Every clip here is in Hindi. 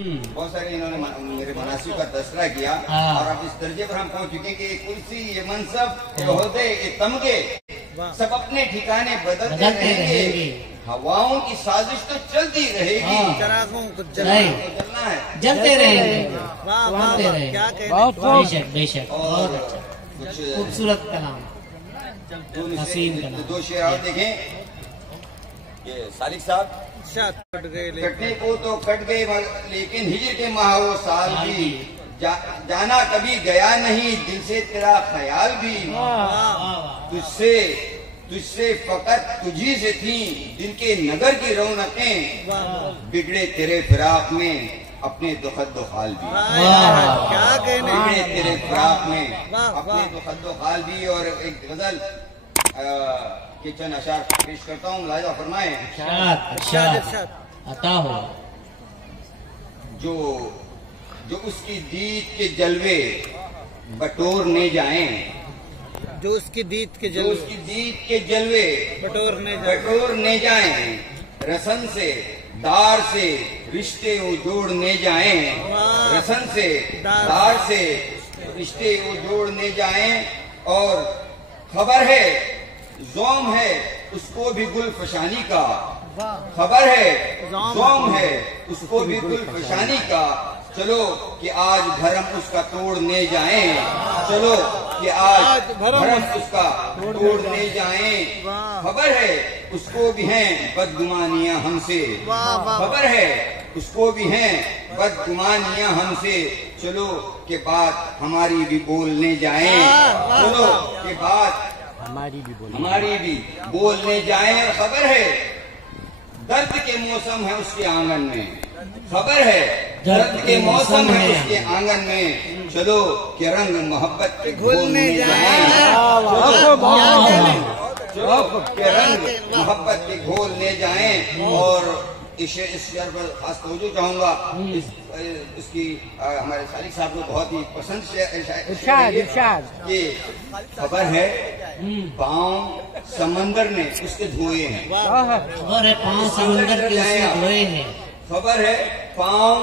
बहुत सारे इन्होंने मेरे मनासिब का तस्करा किया और अब इस दर्जे पर हम पहुंच चुके कि ये कुर्सी, ये मनसब, ये ओहदे, ये तमगे सब अपने ठिकाने बदलते रहेंगे। हवाओं की साजिश तो चलती रहेगी, चरागों को जलना है, जलते रहेंगे। बहुत बेशक बेशक, और कुछ खूबसूरत कलाम, हसीन कलाम। दो शेर और देखें। ये सालिक साहब कटने को तो कट गए लेकिन हिजर के माह वो साल भी जाना कभी गया नहीं, दिल से तेरा ख्याल भी। तुझसे फकत तुझी से थी दिल के नगर की रौनकें, बिगड़े तेरे फिराक में अपने दुखद हाल भी। क्या कहने, बिगड़े तेरे फिराक में अपने दुखद हाल भी। और एक गजल के चंद अशार पेश करता हूँ, लाजा फरमाए। अता हो जो उसकी दीद के जलवे बटोरने जाएं, जो उसकी दीद के जलवे बटोरने जाएं, रसन से दार से रिश्ते वो जोड़ने जाएं, रसन से दार से रिश्ते वो जोड़ने जाएं। और खबर है ज़ौम है उसको भी गुल फशानी का, खबर है ज़ौम है उसको भी गुल फशानी का। चलो कि आज भरम उसका तोड़ने जाएं, चलो कि आज भरम उसका तोड़ने जाएं। खबर है उसको भी हैं बदगुमानियां हमसे, खबर है उसको भी हैं बदगुमानियां हमसे। चलो कि बात हमारी भी बोलने जाएं, चलो कि बात हमारी भी बोलने जाएं। और खबर है दर्द के मौसम है उसके आंगन में, खबर है दर्द के मौसम है उसके आंगन में। चलो कि रंग मोहब्बत के घोलने जाएं, चलो कि रंग मोहब्बत के घोलने जाएं। और इस शेर पर खास तवज्जो चाहूंगा, इसकी हमारे सालिक साहब को बहुत ही पसंद ये खबर है पाँव समंदर ने उसके धोए हैं, खबर है पाँव समंदर के उसके धोए हैं, खबर है पाँव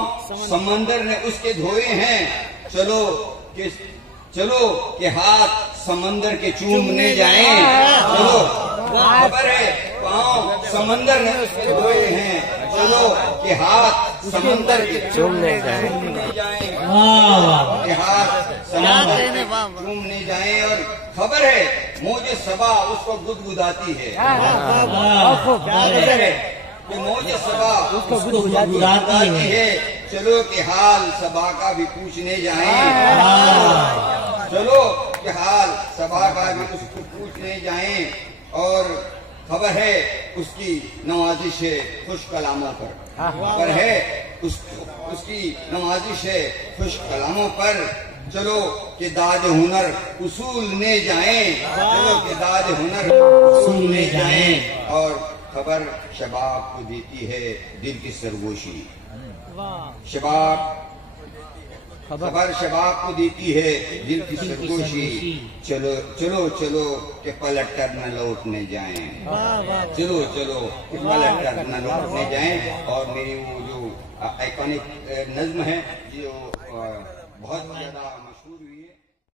समंदर ने उसके धोए हैं। चलो कि हाथ समंदर के चूमने जाएं, चलो खबर है पाँव समंदर ने उसके धोए हैं। चलो कि हाथ समंदर के चूमने जाएं, कि हाथ समंदर के चूमने जाएं। और खबर है मौजे सबा उसको गुदगुदाती है, खबर है कि मौजे सबा उसको गुदगुदाती है। चलो कि हाल सबा का भी पूछने जाएं, चलो कि हाल सबा का भी उसको पूछने जाएं। और खबर है उसकी नवाजिश है खुश कलामों पर, खबर है उसकी नवाजिश है खुश कलामों पर। चलो कि दाद हुनर उसूलने जाएं, चलो कि दाद हुनर उसूलने जाएं। और खबर शबाब को देती है दिल की सरगोशी, खबर शबाब को देती है दिल की सरगोशी। चलो चलो चलो कि पलट कर न लौटने जाएं, चलो चलो कि पलट कर न लौटने जाएं। और मेरी वो जो आइकॉनिक नज्म है जो बहुत ज्यादा